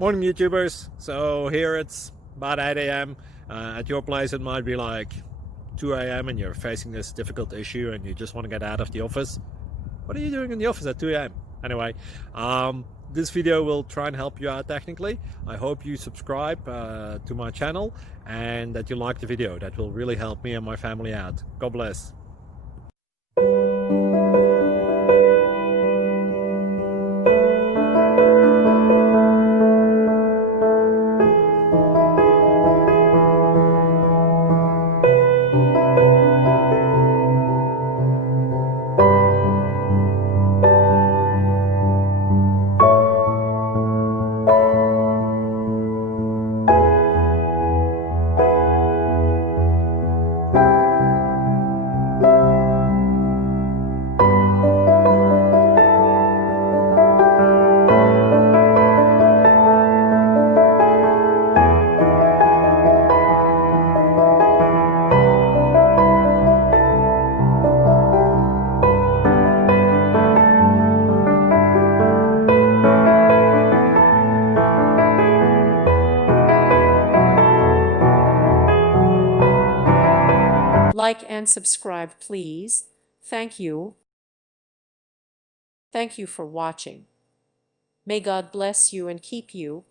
Morning YouTubers. So here it's about 8 a.m. At your place it might be like 2 a.m. and you're facing this difficult issue and you just want to get out of the office. What are you doing in the office at 2 a.m.? Anyway, this video will try and help you out technically. I hope you subscribe to my channel and that you like the video. That will really help me and my family out. God bless. Like and subscribe, please. Thank you. Thank you for watching. May God bless you and keep you.